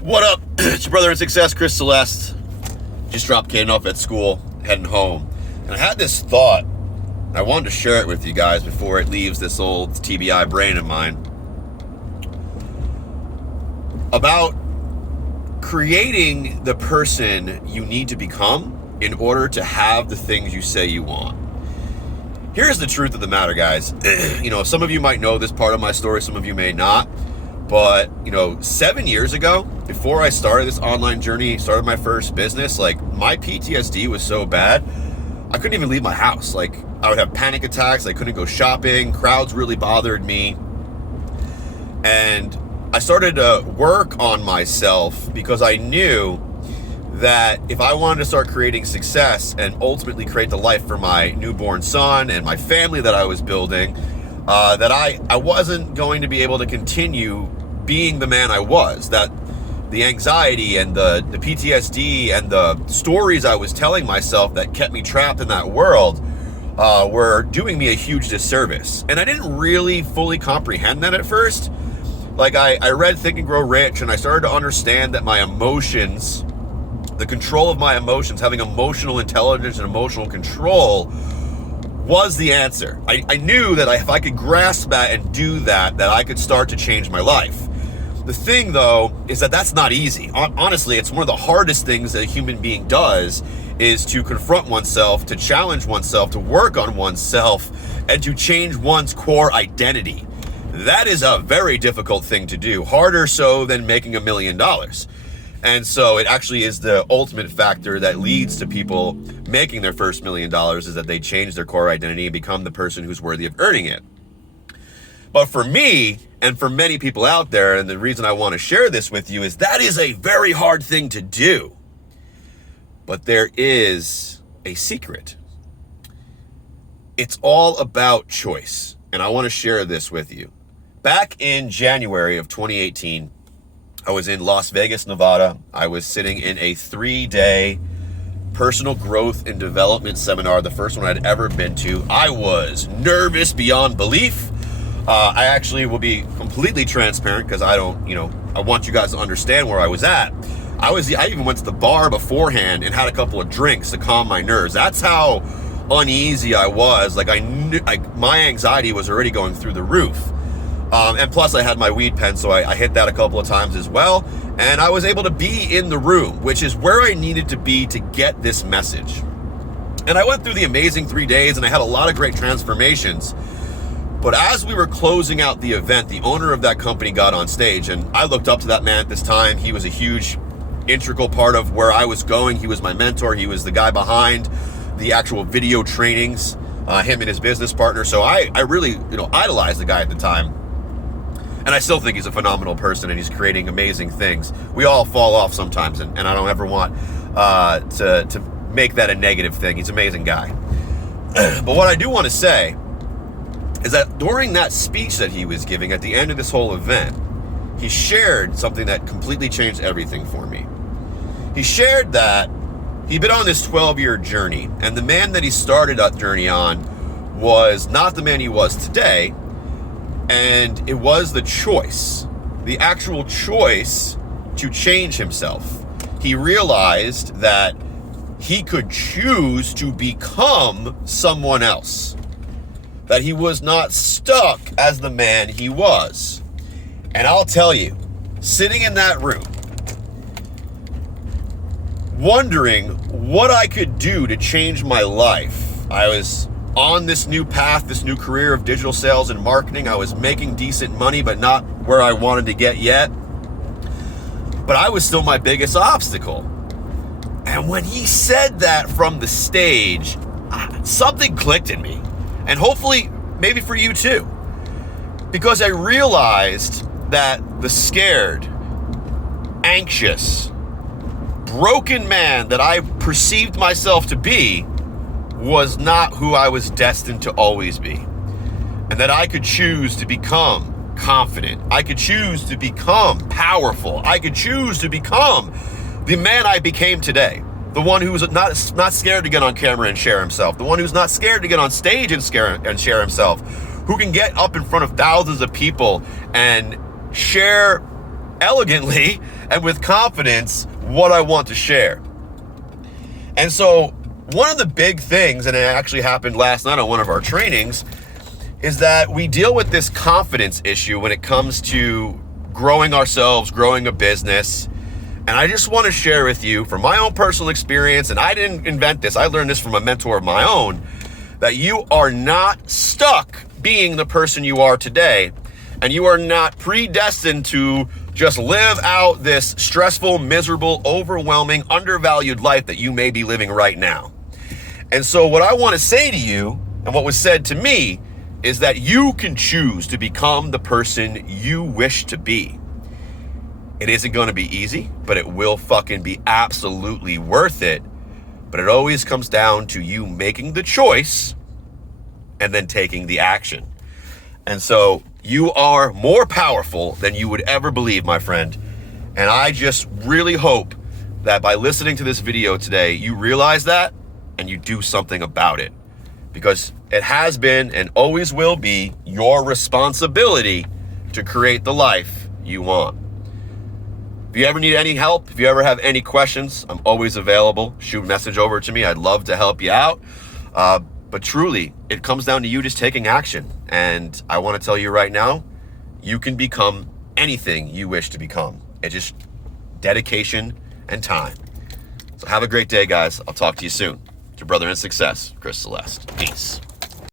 What up? It's your brother in success, Chris Celeste. Just dropped Caden off at school, heading home. And I had this thought. I wanted to share it with you guys before it leaves this old TBI brain of mine. About creating the person you need to become in order to have the things you say you want. Here's the truth of the matter, guys. Some of you might know this part of my story, some of you may not. But, 7 years ago, before I started this online journey, started my first business, my PTSD was so bad, I couldn't even leave my house. I would have panic attacks. I couldn't go shopping. Crowds really bothered me. And I started to work on myself because I knew that if I wanted to start creating success and ultimately create the life for my newborn son and my family that I was building, that I wasn't going to be able to continue being the man I was, that the anxiety and the PTSD and the stories I was telling myself that kept me trapped in that world were doing me a huge disservice. And I didn't really fully comprehend that at first. I read Think and Grow Rich, and I started to understand that my emotions, the control of my emotions, having emotional intelligence and emotional control was the answer. I knew that if I could grasp that and do that I could start to change my life. The thing, though, is that that's not easy. Honestly, it's one of the hardest things that a human being does is to confront oneself, to challenge oneself, to work on oneself, and to change one's core identity. That is a very difficult thing to do, harder so than making $1 million. And so it actually is the ultimate factor that leads to people making their first $1 million is that they change their core identity and become the person who's worthy of earning it. But for me, and for many people out there, and the reason I want to share this with you is that is a very hard thing to do. But there is a secret. It's all about choice. And I want to share this with you. Back in January of 2018, I was in Las Vegas, Nevada. I was sitting in a 3-day personal growth and development seminar, the first one I'd ever been to. I was nervous beyond belief. I actually will be completely transparent because I want you guys to understand where I was at. I even went to the bar beforehand and had a couple of drinks to calm my nerves. That's how uneasy I was. I knew, my anxiety was already going through the roof. And plus I had my weed pen, so I hit that a couple of times as well. And I was able to be in the room, which is where I needed to be to get this message. And I went through the amazing 3 days and I had a lot of great transformations. But as we were closing out the event, the owner of that company got on stage, and I looked up to that man at this time. He was a huge, integral part of where I was going. He was my mentor. He was the guy behind the actual video trainings, him and his business partner. So I really, idolized the guy at the time. And I still think he's a phenomenal person and he's creating amazing things. We all fall off sometimes, and I don't ever want to make that a negative thing. He's an amazing guy. But what I do want to say is that during that speech that he was giving at the end of this whole event, he shared something that completely changed everything for me. He shared that he'd been on this 12-year journey, and the man that he started that journey on was not the man he was today, and it was the choice, the actual choice to change himself. He realized that he could choose to become someone else, that he was not stuck as the man he was. And I'll tell you, sitting in that room, wondering what I could do to change my life. I was on this new path, this new career of digital sales and marketing. I was making decent money, but not where I wanted to get yet. But I was still my biggest obstacle. And when he said that from the stage, something clicked in me. And hopefully, maybe for you too. Because I realized that the scared, anxious, broken man that I perceived myself to be was not who I was destined to always be. And that I could choose to become confident. I could choose to become powerful. I could choose to become the man I became today. The one who's not scared to get on camera and share himself. The one who's not scared to get on stage and share himself. Who can get up in front of thousands of people and share elegantly and with confidence what I want to share. And so one of the big things, and it actually happened last night on one of our trainings, is that we deal with this confidence issue when it comes to growing ourselves, growing a business. And I just want to share with you from my own personal experience, and I didn't invent this, I learned this from a mentor of my own, that you are not stuck being the person you are today, and you are not predestined to just live out this stressful, miserable, overwhelming, undervalued life that you may be living right now. And so what I want to say to you, and what was said to me, is that you can choose to become the person you wish to be. It isn't going to be easy, but it will fucking be absolutely worth it. But it always comes down to you making the choice and then taking the action. And so you are more powerful than you would ever believe, my friend. And I just really hope that by listening to this video today, you realize that and you do something about it. Because it has been and always will be your responsibility to create the life you want. If you ever need any help, if you ever have any questions, I'm always available. Shoot a message over to me. I'd love to help you out. But truly, it comes down to you just taking action. And I want to tell you right now, you can become anything you wish to become. It's just dedication and time. So have a great day, guys. I'll talk to you soon. It's your brother in success, Chris Celeste. Peace.